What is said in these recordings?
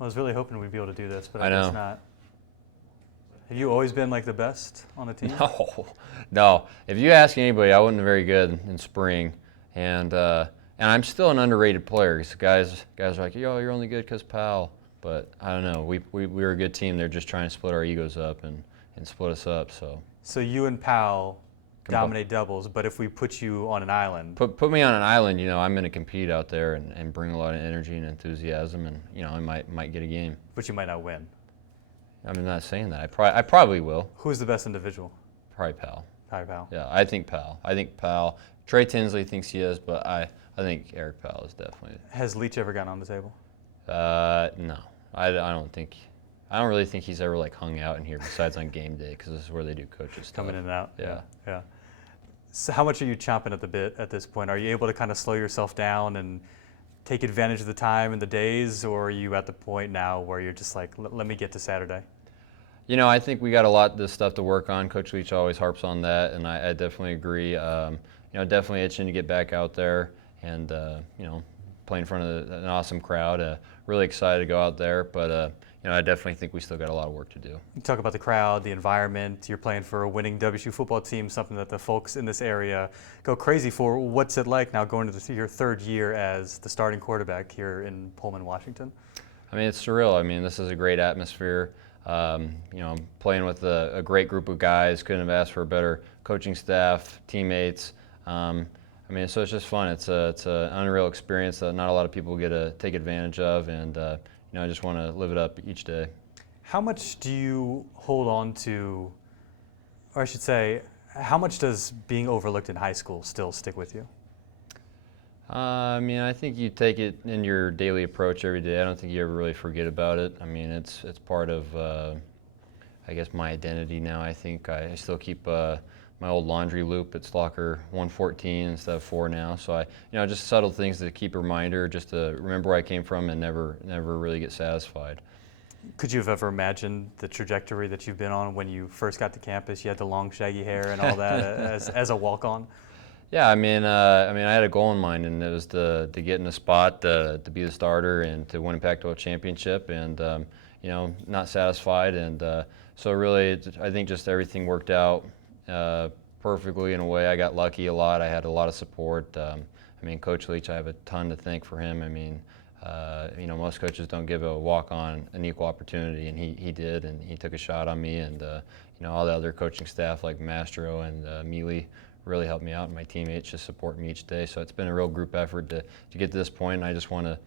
I was really hoping we'd be able to do this, but I I guess know. not. Have you always been like the best on the team? No, no. If you ask anybody, I wasn't very good in spring, and I'm still an underrated player. 'Cause guys are like, yo, you're only good because Powell. But I don't know. We were a good team. They're just trying to split our egos up and split us up. So So you and Powell Combo. dominate doubles, but if we put you on an island, put me on an island. I'm going to compete out there and bring a lot of energy and enthusiasm, and I might get a game. but you might not win. I'm not saying that. I probably will. Who's the best individual? Probably Powell. Probably Powell. Yeah, I think Powell. Trey Tinsley thinks he is, but I think Eric Powell is definitely. Has Leach ever gotten on the table? No, I don't think. I don't really think he's ever like hung out in here besides on game day because this is where they do coaches stuff. Coming in and out. Yeah. Yeah. So how much are you chomping at the bit at this point? Are you able to kind of slow yourself down and take advantage of the time and the days, or are you at the point now where you're just like, let me get to Saturday? I think we got a lot of this stuff to work on. Coach Leach always harps on that, and I definitely agree. Definitely itching to get back out there and, play in front of an awesome crowd. Really excited to go out there, but, I definitely think we still got a lot of work to do. You talk about the crowd, the environment. You're playing for a winning WSU football team, something that the folks in this area go crazy for. What's it like now going into your third year as the starting quarterback here in Pullman, Washington? I mean, it's surreal. I mean, this is a great atmosphere. Playing with a great group of guys. Couldn't have asked for a better coaching staff, teammates. So it's just fun. It's an unreal experience that not a lot of people get to take advantage of, and I just want to live it up each day. How much do you hold on to, or I should say, how much does being overlooked in high school still stick with you? I think you take it in your daily approach every day. I don't think you ever really forget about it. I mean, it's part of, I guess, my identity now. I think I still keep my old laundry loop. It's locker 114 instead of 4 now. So just subtle things to keep a reminder, just to remember where I came from and never really get satisfied. Could you have ever imagined the trajectory that you've been on when you first got to campus? You had the long, shaggy hair and all that as a walk-on. Yeah, I had a goal in mind, and it was to get in a spot, to be the starter, and to win a Pac-12 championship. And not satisfied, and so really, I think just everything worked out perfectly in a way. I got lucky a lot. I had a lot of support. Coach Leach, I have a ton to thank for him. Most coaches don't give a walk-on an equal opportunity, and he did, and he took a shot on me. And all the other coaching staff like Mastro and Mealy really helped me out, and my teammates just support me each day. So it's been a real group effort to get to this point, and I just want to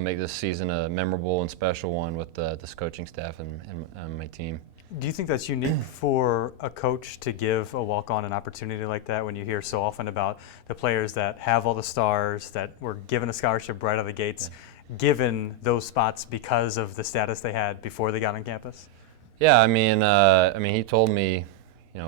make this season a memorable and special one with this coaching staff and my team. Do you think that's unique for a coach to give a walk-on an opportunity like that, when you hear so often about the players that have all the stars, that were given a scholarship right out of the gates, given those spots because of the status they had before they got on campus? Yeah, he told me,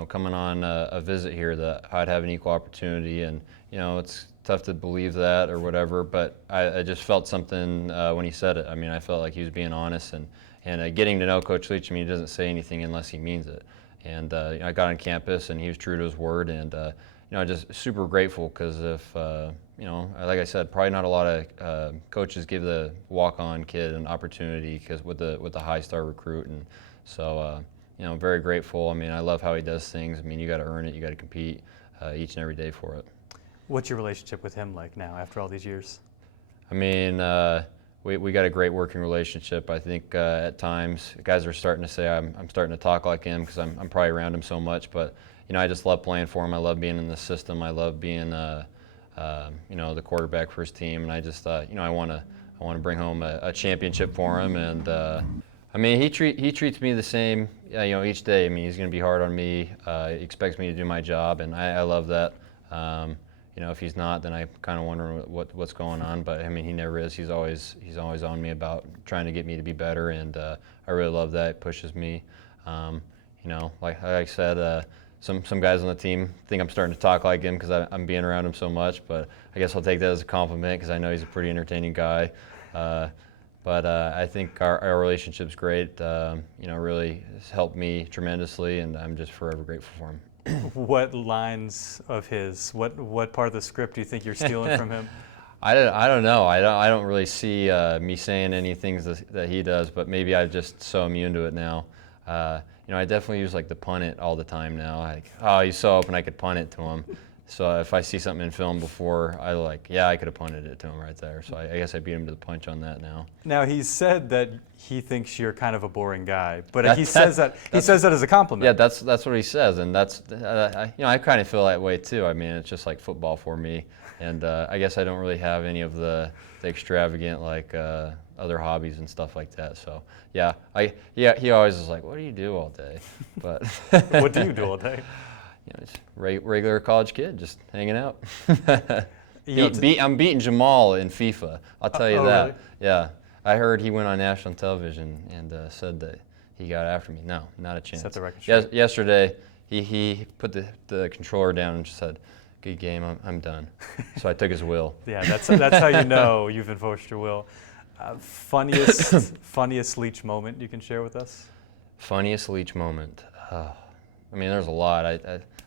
coming on a visit here, that I'd have an equal opportunity, and it's tough to believe that or whatever, but I just felt something when he said it. I felt like he was being honest, and getting to know Coach Leach, he doesn't say anything unless he means it. And I got on campus, and he was true to his word, and just super grateful, because if like I said, probably not a lot of coaches give the walk-on kid an opportunity, because with the high-star recruit, and so very grateful. I love how he does things. You got to earn it, you got to compete each and every day for it. What's your relationship with him like now after all these years? We got a great working relationship. I think at times guys are starting to say I'm starting to talk like him, because I'm probably around him so much. But I just love playing for him. I love being in the system. I love being the quarterback for his team. And I just thought I want to bring home a championship for him. And he treats me the same each day. He's going to be hard on me. He expects me to do my job, and I love that. If he's not, then I kind of wonder what's going on. But he never is. He's always on me about trying to get me to be better, and I really love that. It pushes me. Like I said, some guys on the team think I'm starting to talk like him because I'm being around him so much. But I guess I'll take that as a compliment, because I know he's a pretty entertaining guy. But I think our relationship's great. Really has helped me tremendously, and I'm just forever grateful for him. What lines of his, what part of the script do you think you're stealing from him? I don't know. I don't really see me saying any things that he does, but maybe I'm just so immune to it now. I definitely use like the punt it all the time now. Like, oh, he's so open, I could punt it to him. So if I see something in film before, I could have punted it to him right there. So I guess I beat him to the punch on that now. Now, he said that he thinks you're kind of a boring guy, but he says that as a compliment. Yeah, that's what he says, and that's I kind of feel that way too. I mean, it's just like football for me, and I guess I don't really have any of the extravagant like other hobbies and stuff like that. So yeah, he always is like, "What do you do all day?" But what do you do all day? Just regular college kid, just hanging out. I'm beating Jamal in FIFA. I'll tell you that. Really? Yeah, I heard he went on national television and said that he got after me. No, not a chance. Set the record straight. Yesterday, he put the controller down and just said, "Good game. I'm done." So I took his will. Yeah, that's how you know you've enforced your will. Funniest Leach moment you can share with us? Funniest Leach moment. I mean, there's a lot.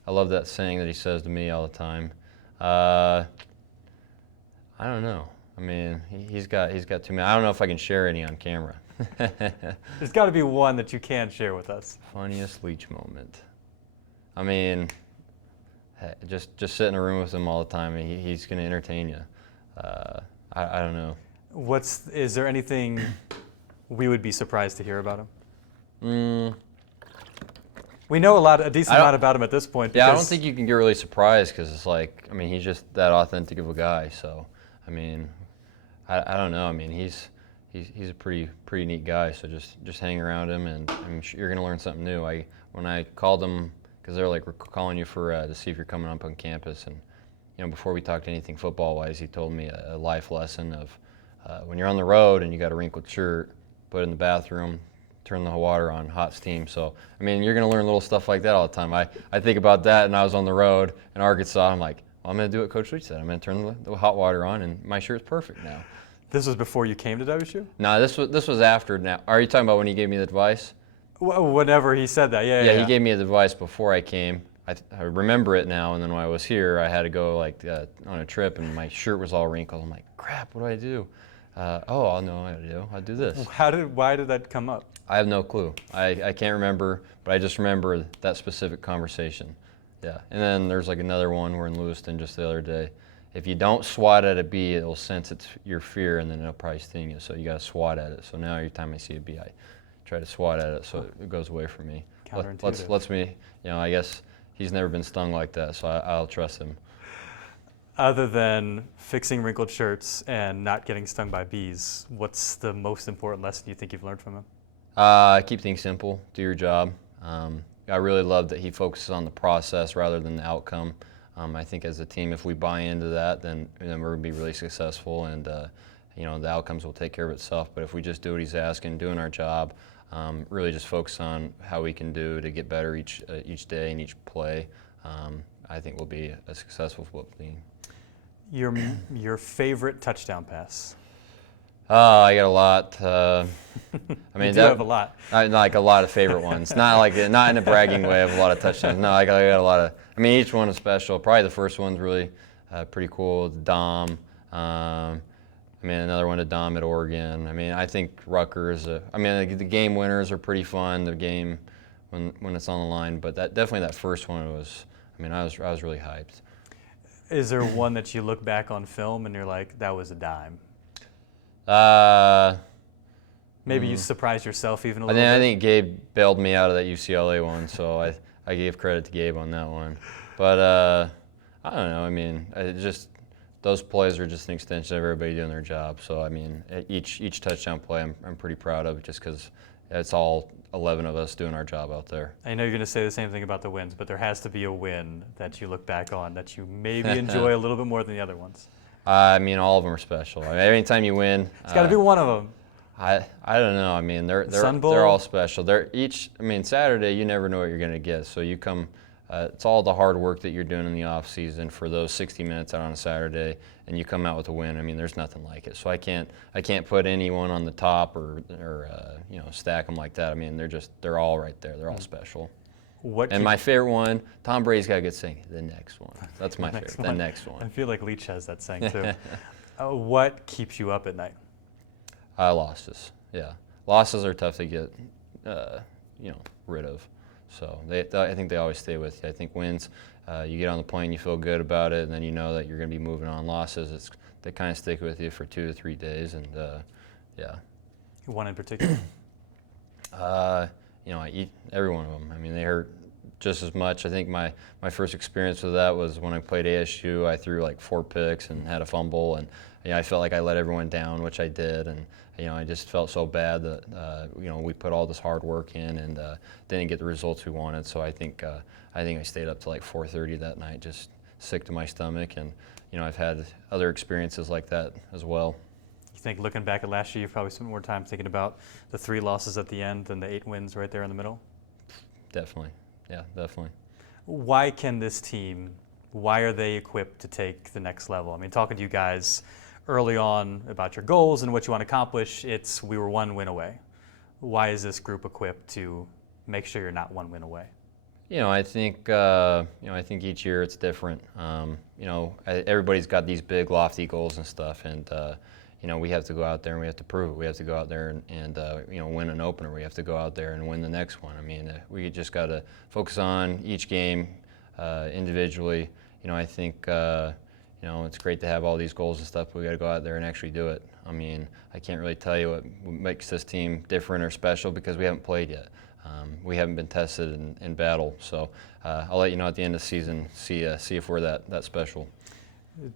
I love that saying that he says to me all the time. I don't know. I mean, he's got too many. I don't know if I can share any on camera. There's got to be one that you can share with us. Funniest Leach moment. I mean, just sit in a room with him all the time, and he's going to entertain you. I don't know. Is there anything we would be surprised to hear about him? We know a decent amount about him at this point. Yeah, I don't think you can get really surprised because it's like, I mean, he's just that authentic of a guy. So, I mean, I don't know. I mean, he's a pretty neat guy. So just hang around him, and I'm sure you're gonna learn something new. When I called him, because they're like, we're calling you for to see if you're coming up on campus, and before we talked anything football-wise, he told me a life lesson of when you're on the road and you got a wrinkled shirt, put it in the bathroom, turn the water on, hot steam. So, I mean, you're going to learn little stuff like that all the time. I think about that, and I was on the road in Arkansas. I'm like, well, I'm going to do what Coach Leach said. I'm going to turn the hot water on, and my shirt's perfect now. This was before you came to WSU? No, this was after. Now, are you talking about when he gave me the advice? Whenever he said that, yeah. He gave me the advice before I came. I remember it now, and then when I was here, I had to go like on a trip, and my shirt was all wrinkled. I'm like, crap, what do I do? I'll know what I do. I'll do this. Why did that come up? I have no clue. I can't remember, but I just remember that specific conversation. Yeah, and then there's like another one. We're in Lewiston just the other day. If you don't swat at a bee, it'll sense your fear, and then it'll probably sting you. So you got to swat at it. So now every time I see a bee, I try to swat at it so it goes away from me. Counterintuitive. Lets me, I guess he's never been stung like that, so I'll trust him. Other than fixing wrinkled shirts and not getting stung by bees, what's the most important lesson you think you've learned from him? Keep things simple. Do your job. I really love that he focuses on the process rather than the outcome. I think as a team, if we buy into that, then we're going to be really successful, and the outcomes will take care of itself. But if we just do what he's asking, doing our job, really just focus on how we can do to get better each day and each play, I think we'll be a successful football team. Your favorite touchdown pass? I got a lot. I mean, you do have a lot. Like a lot of favorite ones. Not in a bragging way of a lot of touchdowns. No, I got a lot of. I mean, each one is special. Probably the first one's really pretty cool. Dom. I mean, another one to Dom at Oregon. I mean, I think Rutgers. I mean, the game winners are pretty fun. The game when it's on the line, but definitely that first one was. I mean, I was really hyped. Is there one that you look back on film and you're like, that was a dime? Maybe you surprised yourself even a little bit? I think Gabe bailed me out of that UCLA one, so I gave credit to Gabe on that one. But I don't know. I mean, those plays are just an extension of everybody doing their job. So, I mean, each touchdown play I'm pretty proud of just because it's all 11 of us doing our job out there. I know you're going to say the same thing about the wins, but there has to be a win that you look back on that you maybe enjoy a little bit more than the other ones. I mean, all of them are special. I mean, anytime you win, it's got to be one of them. I don't know. I mean, they're all special. I mean, Saturday you never know what you're going to get. So you come. It's all the hard work that you're doing in the off season for those 60 minutes out on a Saturday, and you come out with a win. I mean, there's nothing like it. So I can't put anyone on the top or stack them like that. I mean, they're all right there. They're all special. My favorite one, Tom Brady's got a good saying. The next one. That's my favorite. The next one. I feel like Leach has that saying too. What keeps you up at night? Losses, yeah. Losses are tough to get, rid of. So I think they always stay with you. I think wins, you get on the plane, you feel good about it, and then you know that you're going to be moving on. Losses, they kind of stick with you for 2 to 3 days, and yeah. One in particular? I eat every one of them. I mean, they hurt just as much. I think my first experience with that was when I played ASU. I threw like 4 picks and had a fumble, and I felt like I let everyone down, which I did, and I just felt so bad that we put all this hard work in and didn't get the results we wanted. So I think I stayed up to like 4:30 that night, just sick to my stomach, and I've had other experiences like that as well. You think looking back at last year, you've probably spent more time thinking about the 3 losses at the end than the 8 wins right there in the middle? Definitely. Yeah, definitely. Why can this team, why are they equipped to take the next level? I mean, talking to you guys early on about your goals and what you want to accomplish, we were 1 win away. Why is this group equipped to make sure you're not 1 win away? I think each year it's different. Everybody's got these big lofty goals and stuff, and we have to go out there and we have to prove it. We have to go out there and win an opener. We have to go out there and win the next one. I mean, we just got to focus on each game individually. I think it's great to have all these goals and stuff, but we got to go out there and actually do it. I mean, I can't really tell you what makes this team different or special because we haven't played yet. We haven't been tested in battle, so I'll let you know at the end of the season, see if we're that special.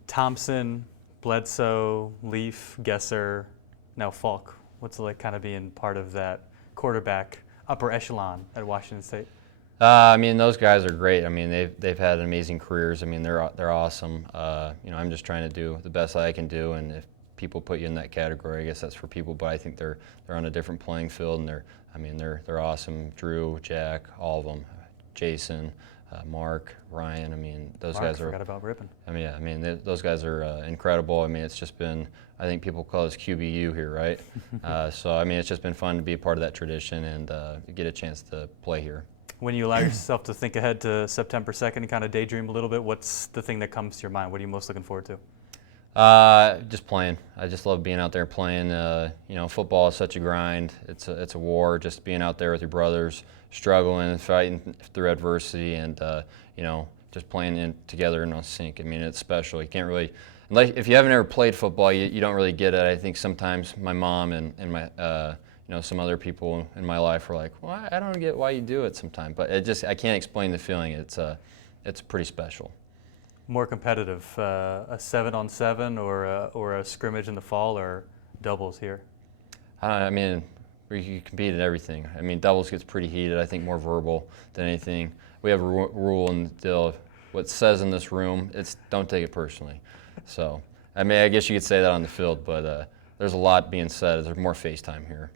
Thompson, Bledsoe, Leaf, Gesser, now Falk. What's it like kind of being part of that quarterback upper echelon at Washington State? I mean, those guys are great. I mean, they've had amazing careers. I mean, they're awesome. I'm just trying to do the best I can do, and if people put you in that category, I guess that's for people. But I think they're on a different playing field, and they're awesome. Drew, Jack, all of them. Jason, Mark, Ryan. I mean, those guys are. Forgot about Rippon. I mean, yeah. Those guys are incredible. I mean, it's just been. I think people call us QBU here, right? So I mean, it's just been fun to be a part of that tradition and get a chance to play here. When you allow yourself to think ahead to September 2nd and kind of daydream a little bit, what's the thing that comes to your mind? What are you most looking forward to? Just playing. I just love being out there playing. Football is such a grind. It's a war. Just being out there with your brothers, struggling, fighting through adversity, and just playing together in a sync. I mean, it's special. You can't really, if you haven't ever played football, you don't really get it. I think sometimes my mom and my some other people in my life are like, well, I don't get why you do it sometimes, but I can't explain the feeling. It's pretty special. More competitive, a 7-on-7 or a scrimmage in the fall, or doubles here? I mean, you compete in everything. I mean, doubles gets pretty heated. I think more verbal than anything. We have a rule in what says in this room, it's don't take it personally. So, I mean, I guess you could say that on the field, but there's a lot being said. There's more FaceTime here.